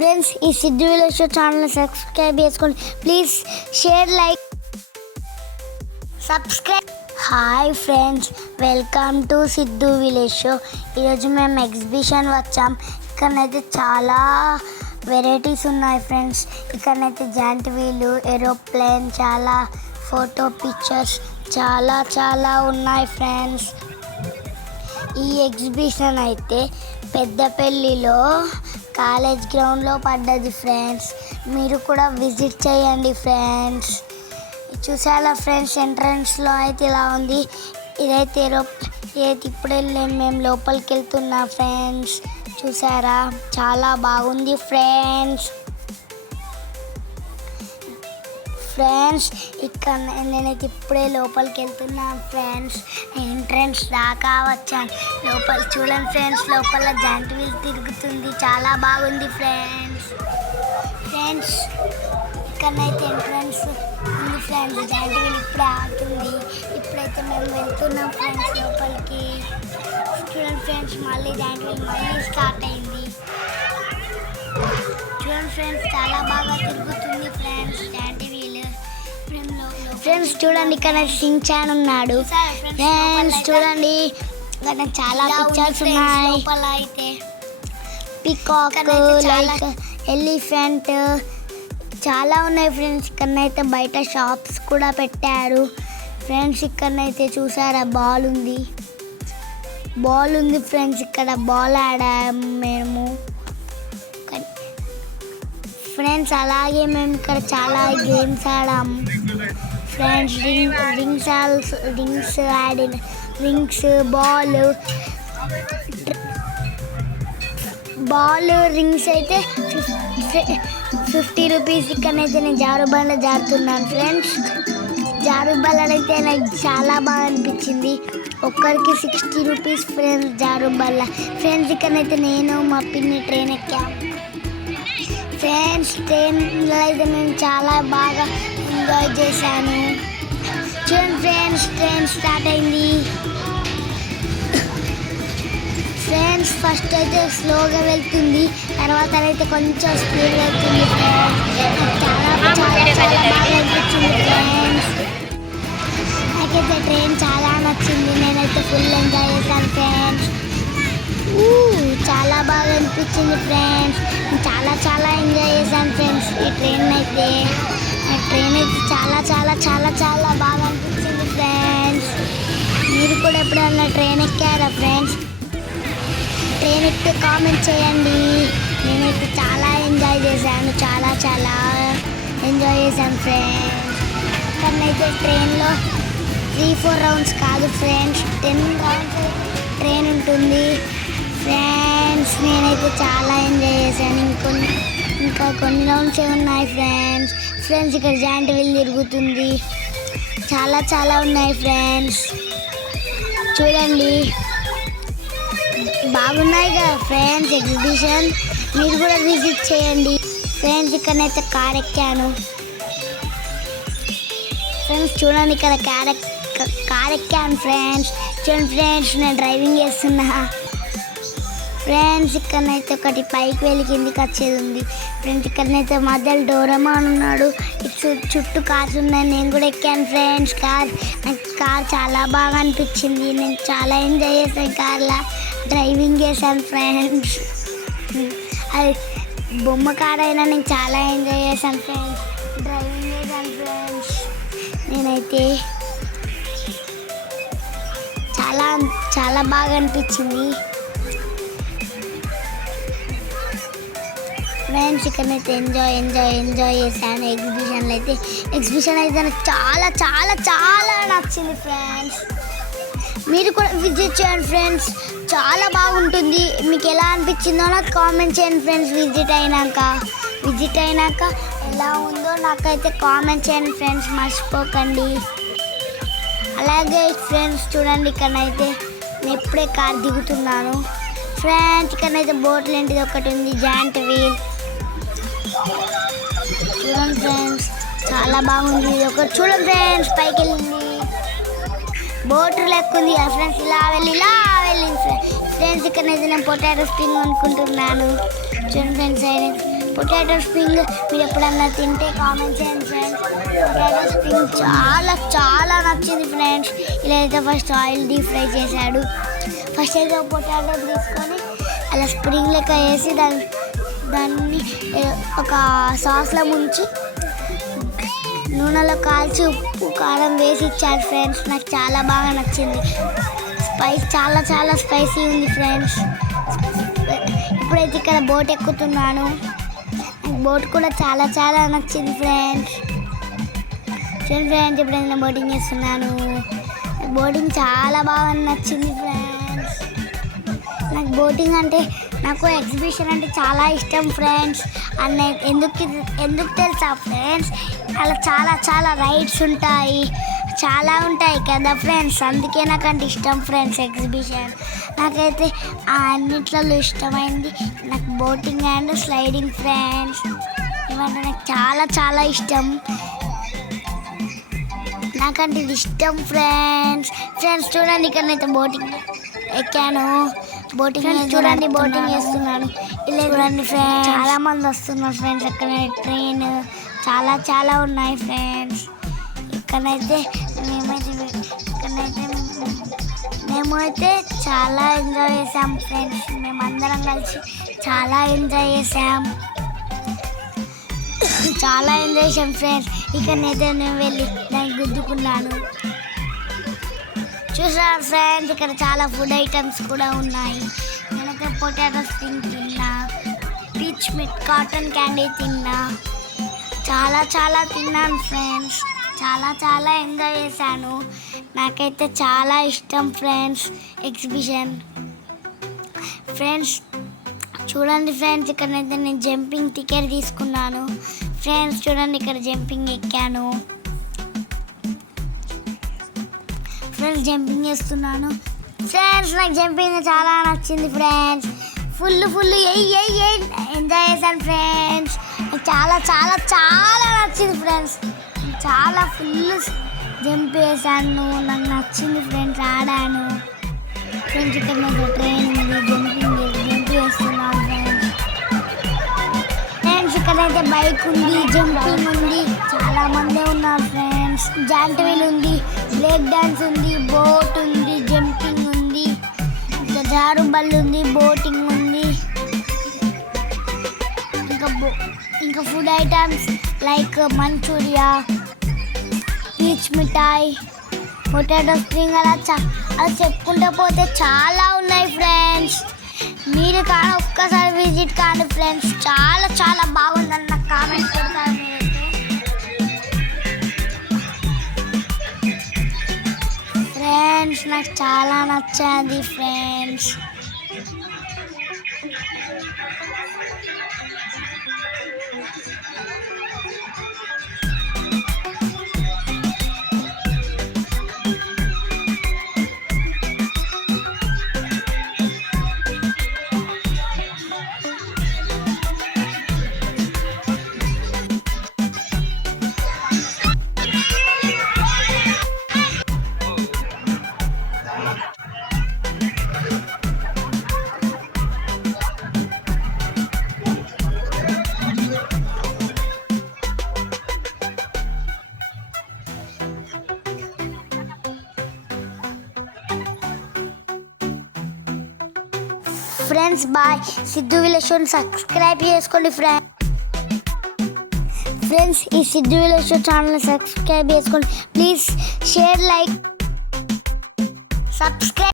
Friends ఈ Siddhu village show channel subscribe చేసుకోండి please share like subscribe hi friends welcome to Siddhu village show ఈరోజు మేము exhibition వచ్చాం. ఇక్కడనైతే చాలా వెరైటీస్ ఉన్నాయి ఫ్రెండ్స్ ఇక్కడనైతే జాయింట్ వీలు ఏరోప్లేన్ చాలా ఫోటో పిక్చర్స్ చాలా చాలా ఉన్నాయి ఫ్రెండ్స్ ఈ ఎగ్జిబిషన్ అయితే పెద్దపల్లిలో కాలేజ్ గ్రౌండ్లో పడ్డది ఫ్రెండ్స్. మీరు కూడా విజిట్ చేయండి ఫ్రెండ్స్. చూసారా ఫ్రెండ్స్ ఎంట్రన్స్లో అయితే ఇలా ఉంది. ఇదైతే ఏది ఇప్పుడు ఇప్పుడే వెళ్ళాం మేము లోపలికి వెళ్తున్నా ఫ్రెండ్స్. చూసారా? చాలా బాగుంది ఫ్రెండ్స్. ఫ్రెండ్స్ ఇక్కడ నేనైతే ఇప్పుడే లోపలికి వెళ్తున్నాను ఫ్రెండ్స్. ఎంట్రన్స్ దాకా వచ్చాను. లోపల చూడండి ఫ్రెండ్స్ లోపల జాయింట్ వీల్ తిరుగుతుంది. చాలా బాగుంది ఫ్రెండ్స్. ఫ్రెండ్స్ ఇక్కడనైతే ఎంట్రన్స్ ఉంది ఫ్రెండ్స్. జాయింట్ వీల్ ఇప్పుడే ఆగుతుంది. ఇప్పుడైతే మేము వెళ్తున్నాం ఫ్రెండ్స్ లోపలికి. చూడండి ఫ్రెండ్స్ మళ్ళీ జాయింట్ వీల్ మళ్ళీ స్టార్ట్ అయింది. చూడండి ఫ్రెండ్స్ చాలా బాగా తిరుగుతుంది ఫ్రెండ్స్. జాయింట్ ఫ్రెండ్స్ చూడండి ఇక్కడ సించాన్ ఉన్నాడు. ఫ్రెండ్స్ చూడండి. ఇక్కడ చాలా పిక్చర్స్ ఉన్నాయి. పికాక్ లైక్ ఎలిఫెంట్ చాలా ఉన్నాయి ఫ్రెండ్స్. ఇక్కడనైతే బయట షాప్స్ కూడా పెట్టారు. ఫ్రెండ్స్ ఇక్కడనైతే చూసారా బాల్ ఉంది. బాల్ ఉంది ఫ్రెండ్స్ ఇక్కడ బాల్ ఆడాము మేము. ఫ్రెండ్స్ అలాగే మేము ఇక్కడ చాలా గేమ్స్ ఆడాము ఫ్రెండ్స్ రింగ్ రింగ్స్ ఆల్స్ రింగ్స్ ఆడిన రింగ్స్ బాల్ బాల్ రింగ్స్ అయితే ఫిఫ్టీ రూపీస్ ఇక్కడైతే నేను జారు జారుతున్నాను ఫ్రెండ్స్ జారు అయితే నాకు చాలా బాగా అనిపించింది. ఒక్కరికి సిక్స్టీ రూపీస్ ఫ్రెండ్స్ జారు బల్ల ఫ్రెండ్స్ ఇక్కడైతే నేను మా పిన్ని ట్రైన్ ఎక్కాము ఫ్రెండ్స్ ట్రైన్లో అయితే నేను చాలా బాగా ఎంజాయ్ చేశాను. చూడండి ఫ్రెండ్స్ ట్రైన్ స్టార్ట్ అయింది. ఫ్రెండ్స్ ఫస్ట్ అయితే స్లోగా వెళ్తుంది. తర్వాత అయితే కొంచెం స్పీడ్ వెళ్తుంది ఫ్రెండ్స్. చాలా చాలా చాలా బాగా అనిపించింది ఫ్రెండ్స్. నాకైతే ట్రైన్ చాలా నచ్చింది. నేనైతే ఫుల్ ఎంజాయ్ చేశాను ఫ్రెండ్స్. చాలా బాగా అనిపించింది ఫ్రెండ్స్. చాలా చాలా ఎంజాయ్ చేశాను ఫ్రెండ్స్ ఈ ట్రైన్ అయితే. ట్రైన్ అయితే చాలా చాలా చాలా చాలా బాగా అనిపించింది ఫ్రెండ్స్ మీరు కూడా ఎప్పుడైనా ట్రైన్ ఎక్కారా ఫ్రెండ్స్ ట్రైన్ ఎక్కితే కామెంట్ చేయండి. నేనైతే చాలా ఎంజాయ్ చేశాను చాలా చాలా ఎంజాయ్ చేశాను ఫ్రెండ్స్ అయితే ట్రైన్లో త్రీ ఫోర్ రౌండ్స్ కాదు ఫ్రెండ్స్ టెన్ రౌండ్స్ ట్రైన్ ఉంటుంది. ఫ్రెండ్స్ నేనైతే చాలా ఎంజాయ్ చేశాను. ఇంకొన్ని ఇంకా కొన్ని రౌండ్సే ఉన్నాయి ఫ్రెండ్స్ ఫ్రెండ్స్ ఇక్కడ జాయింట్ వీల్ తిరుగుతుంది. చాలా చాలా ఉన్నాయి ఫ్రెండ్స్. చూడండి. బాగున్నాయి కదా ఫ్రెండ్స్ ఎగ్జిబిషన్. మీరు కూడా విజిట్ చేయండి. ఫ్రెండ్స్ ఇక్కడనైతే కార్ ఎక్కాను. ఫ్రెండ్స్ చూడండి ఇక్కడ కార్ కార్ ఎక్కాను ఫ్రెండ్స్. చూడండి ఫ్రెండ్స్ నేను డ్రైవింగ్ చేస్తున్నా. ఫ్రెండ్స్ ఇక్కడనైతే ఒకటి పైకి వెళ్ళి కిందికి వచ్చేది ఉంది. ఫ్రెండ్స్ ఇక్కడనైతే మధ్యలో డోరమాన్ ఉన్నాడు. చుట్టూ కార్స్ ఉన్నాయి. నేను కూడా ఎక్కాను ఫ్రెండ్స్ కార్ నాకు కార్ చాలా బాగా అనిపించింది. నేను చాలా ఎంజాయ్ చేశాను కార్లో. డ్రైవింగ్ చేశాను ఫ్రెండ్స్ అది బొమ్మ కార్ అయినా నేను చాలా ఎంజాయ్ చేశాను ఫ్రెండ్స్ డ్రైవింగ్ చేశాను ఫ్రెండ్స్ నేనైతే చాలా చాలా బాగా అనిపించింది. ఫ్రెండ్స్ ఇక్కడనైతే ఎంజాయ్ ఎంజాయ్ ఎంజాయ్ చేశాను ఎగ్జిబిషన్లో అయితే. ఎగ్జిబిషన్ అయితే నాకు చాలా చాలా చాలా నచ్చింది ఫ్రెండ్స్. మీరు కూడా విజిట్ చేయండి ఫ్రెండ్స్. చాలా బాగుంటుంది. మీకు ఎలా అనిపించిందో నాకు కామెంట్ చేయండి ఫ్రెండ్స్. విజిట్ అయినాక విజిట్ అయినాక ఎలా ఉందో నాకైతే కామెంట్ చేయండి ఫ్రెండ్స్. మర్చిపోకండి. అలాగే ఫ్రెండ్స్ చూడండి ఇక్కడనైతే నేను ఇప్పుడే కార్ దిగుతున్నాను. ఫ్రెండ్స్ ఇక్కడైతే బోట్ లాంటిది ఒకటి ఉంది జాయింట్ వీల్. చూడండి ఫ్రెండ్స్ చాలా బాగుంది. ఇది ఒక చూడండి ఫ్రెండ్స్ పైకి వెళ్ళింది. బోటు లెక్క ఉంది కదా ఫ్రెండ్స్ ఇలా వెళ్ళి ఇలా వెళ్ళింది ఫ్రెండ్స్. ఫ్రెండ్స్ ఇక్కడ నేను పొటాటో స్ప్రింగ్ అనుకుంటున్నాను. చూడండి ఫ్రెండ్స్ అయిన పొటాటో స్ప్రింగ్ మీరు ఎప్పుడన్నా తింటే కామెంట్ చేయండి ఫ్రెండ్స్. పొటాటో స్ప్రింగ్ చాలా చాలా నచ్చింది ఫ్రెండ్స్. ఇలా అయితే ఫస్ట్ ఆయిల్ డీప్ ఫ్రై చేశాడు. ఫస్ట్ అయితే పొటాటో తీసుకొని అలా స్ప్రింగ్ లెక్క వేసి దాన్ని దాన్ని ఒక సాస్లో ముంచి నూనెలో కాల్చి ఉప్పు కారం వేసి ఇచ్చారు ఫ్రెండ్స్. నాకు చాలా బాగా నచ్చింది. స్పైస్ చాలా చాలా స్పైసీ ఉంది ఫ్రెండ్స్. ఇప్పుడైతే ఇక్కడ బోట్ ఎక్కుతున్నాను. బోట్ కూడా చాలా చాలా నచ్చింది ఫ్రెండ్స్. చూడండి ఫ్రెండ్స్ ఎప్పుడైనా నేను బోటింగ్ చేస్తున్నాను. బోటింగ్ చాలా బాగా నచ్చింది ఫ్రెండ్స్. బోటింగ్ అంటే నాకు ఎగ్జిబిషన్ అంటే చాలా ఇష్టం ఫ్రెండ్స్. అన్న ఎందుకు ఎందుకు తెలుసా ఫ్రెండ్స్? అలా చాలా చాలా రైడ్స్ ఉంటాయి. చాలా ఉంటాయి కదా ఫ్రెండ్స్. అందుకే నాకు అంటే ఇష్టం ఫ్రెండ్స్ ఎగ్జిబిషన్. నాకైతే అన్నిట్లలో ఇష్టమైంది నాకు బోటింగ్ అండ్ స్లైడింగ్ ఫ్రెండ్స్. ఇవంటే నాకు చాలా చాలా ఇష్టం. నాకంటే ఇది ఇష్టం ఫ్రెండ్స్. ఫ్రెండ్స్ చూడండి ఇక్కడ బోటింగ్ ఎక్కాను. బోటింగ్ చూడండి బోటింగ్ చేస్తున్నాను ఇలా చూడండి ఫ్రెండ్స్ చాలా మంది వస్తున్నారు ఫ్రెండ్స్ అక్కడ ట్రైన్? చాలా చాలా ఉన్నాయి ఫ్రెండ్స్ ఇక్కడైతే మేమైతే ఇక్కడైతే మేమైతే చాలా ఎంజాయ్ చేసాం ఫ్రెండ్స్ మేమందరం కలిసి చాలా ఎంజాయ్ చేసాం చాలా ఎంజాయ్ చేసాం ఫ్రెండ్స్ ఇక్కడనైతే నేను వెళ్ళి దానికి గుద్దుకున్నాను చూసాను ఫ్రెండ్స్ ఇక్కడ చాలా ఫుడ్ ఐటమ్స్ కూడా ఉన్నాయి. నేనైతే పొటాటో స్ప్రింగ్ తిన్నా పీచ్ మిట్ కాటన్ క్యాండీ తిన్నా. చాలా చాలా తిన్నాను ఫ్రెండ్స్ చాలా చాలా ఎంజాయ్ చేశాను. నాకైతే చాలా ఇష్టం ఫ్రెండ్స్ ఎగ్జిబిషన్ ఫ్రెండ్స్ చూడండి ఫ్రెండ్స్ ఇక్కడైతే నేను జంపింగ్ టికెట్ తీసుకున్నాను. ఫ్రెండ్స్ చూడండి ఇక్కడ జంపింగ్ ఎక్కాను. ఫ్రెండ్స్ జంపింగ్ చేస్తున్నాను. ఫ్రెండ్స్ నాకు జంపింగ్ చాలా నచ్చింది ఫ్రెండ్స్ ఫుల్ ఫుల్ ఎంజాయ్ చేశాను ఫ్రెండ్స్ నాకు చాలా చాలా చాలా నచ్చింది ఫ్రెండ్స్ చాలా ఫుల్ జంప్ చేశాను. నాకు నచ్చింది ఫ్రెండ్స్ ఆడాను. ఫ్రెండ్స్ ఇక్కడ నాకు ట్రైన్ ఉంది జంపింగ్ జంప్ చేస్తున్నాను ఫ్రెండ్స్ ఫ్రెండ్స్ ఇక్కడైతే బైక్ ఉంది జంపింగ్ ఉంది. చాలా మంది ఉన్నారు ఫ్రెండ్స్ జాంట్ వీల్ ఉంది బ్రేక్ డాన్స్ ఉంది బోట్ ఉంది జంపింగ్ ఉంది ఇంకా జారు బల్ ఉంది బోటింగ్ ఉంది. ఇంకా బో ఇంకా ఫుడ్ ఐటమ్స్ లైక్ మంచూరియా పీచ్ మిఠాయి పొటాటో స్ప్రింగ్ అలా చా అలా చెప్పుకుంటూ పోతే చాలా ఉన్నాయి ఫ్రెండ్స్ మీరు కానీ ఒక్కసారి విజిట్ కాండి ఫ్రెండ్స్ చాలా చాలా నాకు చాలా నచ్చింది friends friends bye Siddhu village show subscribe చేసుకోండి ఫ్రెండ్స్ ఫ్రెండ్స్ ఈ Siddhu village show channel subscribe చేసుకోండి. Please share like subscribe